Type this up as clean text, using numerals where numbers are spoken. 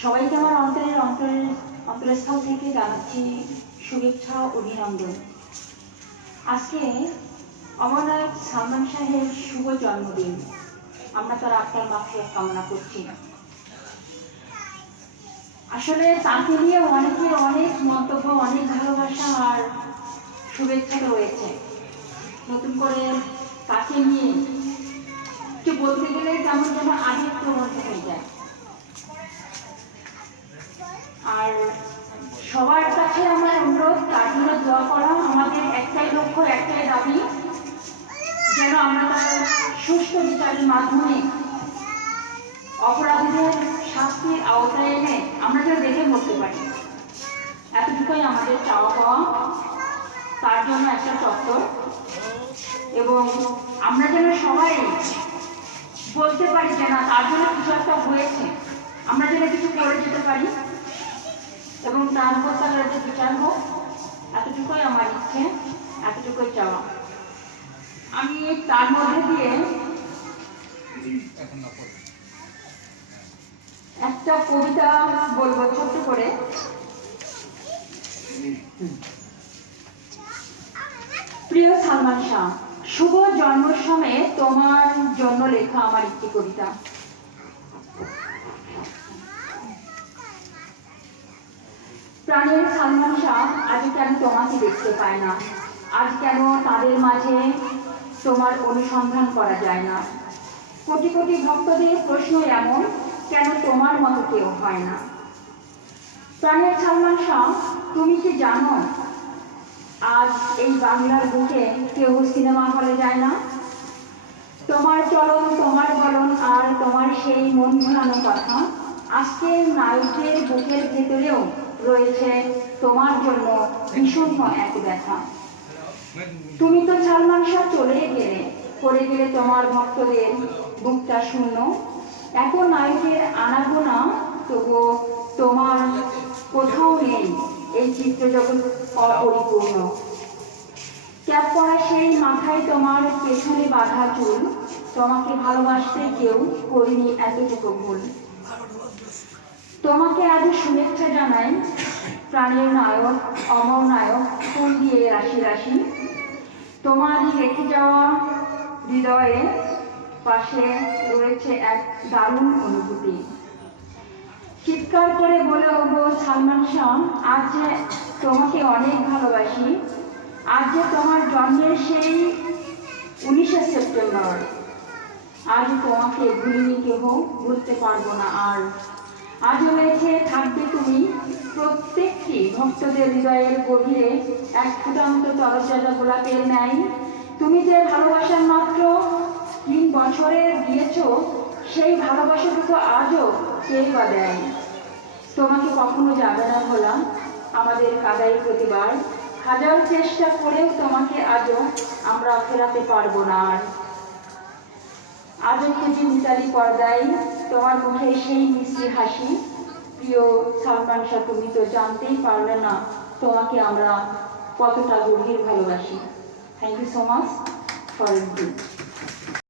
সবাইকে আমার অন্তরস্থল থেকে জানাচ্ছি শুভেচ্ছা ও অভিনন্দন। আজকে অমরনায়ক সালমান শাহের শুভ জন্মদিন। আমরা তার আত্মার মাফিয়া কামনা করছি। আসলে তাকে নিয়ে অনেকের অনেক মন্তব্য, অনেক ভালোবাসা আর শুভেচ্ছা রয়েছে। নতুন করে তাকে নিয়ে একটু বলতে গেলে কেমন যেন আবেগ প্রবণ হয়ে যায়। আর সবার কাছে আমার অনুরোধ, তার জন্য দোয়া করা। আমাদের একটাই লক্ষ্য, একটাই দাবি, যেন আমরা তার সুষ্ঠু বিচারের মাধ্যমে অপরাধীদের শাস্তির আওতায় এনে আমরা যেন দেখে মরতে পারি। এতটুকুই আমাদের চাওয়া পাওয়া। তার জন্য একটা চত্বর, এবং আমরা যেন সবাই বলতে পারি যে না, তার জন্য কিছু একটা হয়েছে, আমরা যেন কিছু করে যেতে পারি এবং তার হত্যাকারীদের বিচার হোক। এতটুকুই আমার ইচ্ছে, এতটুকুই চাওয়া। আমি তার মধ্যে দিয়ে একটা কবিতা বলবো ছোট্ট করে। প্রিয় সালমান শাহ, শুভ জন্মের সময়ে তোমার জন্য লেখা আমার একটি কবিতা। প্রাণের সালমান শাহ, আজ কেন তোমাকে দেখতে পায় না? আজ কেন তাদের মাঝে তোমার অনুসন্ধান করা যায় না? কোটি কোটি ভক্তদের প্রশ্ন এমন, কেন তোমার মতো কেউ হয় না? প্রাণের সালমান শাহ, তুমি কি জানো আজ এই বাংলার বুকে কেউ সিনেমা হলে যায় না? তোমার চলন, তোমার বলন আর তোমার সেই মন ভোলানো কথা, আজকের নায়কের বুকের ভেতরেও রয়েছে তোমার জন্য বিষণ্ণ এক ব্যথা। তুমি তো সালমান শাহ চলে গেলে, করে গেলে তোমার ভক্তদের বুকটা শূন্য। এত নায়কের আনাগোনা, তবুও তোমার কোথাও নেই এই চিত্রজগৎ অপরিপূর্ণ। ক্যাপ পরা সেই মাথায় তোমার পেছনে বাঁধা চুল, তোমাকে ভালোবাসতে কেউ করিনি এতটুকু ভুল। তোমাকে আজ শুভেচ্ছা জানাই, প্রাণের নায়ক, অমর নায়ক, ফুল দিয়ে রাশি রাশি। তোমার রেখে যাওয়া হৃদয়ে পাশে রয়েছে এক দারুণ অনুভূতি। চিৎকার করে বলে ওগো সালমান শাহ, আজ যে তোমাকে অনেক ভালোবাসি। আজ যে তোমার জন্মের সেই 19শে সেপ্টেম্বর, আজ তোমাকে ভুলিনি কেহ, ভুলতে পারবো না আর। আজও বেঁচে থাকবে তুমি প্রত্যেকটি ভক্তদের হৃদয়ের গভীরে, এক ফুটান্ত তরতাজা গোলাপের ন্যায়। তুমি যে ভালোবাসার মাত্র 3 বছরে দিয়েছ, সেই ভালোবাসাটুকু আজও কেই বা দেয়। তোমাকে কখনো যাবে না ভোলা, আমাদের কাদাই প্রতিবার। হাজার চেষ্টা করেও তোমাকে আজও আমরা ফেরাতে পারবো না আর। আজও খুঁজি মিতালি পর্দায় তোমার মুখে সেই মিষ্টি হাসি। প্রিয় সালমান শাহ, তুমি তো জানতেই পারলে না তোমাকে আমরা কতটা গভীর ভালোবাসি। Thank you so much for everything.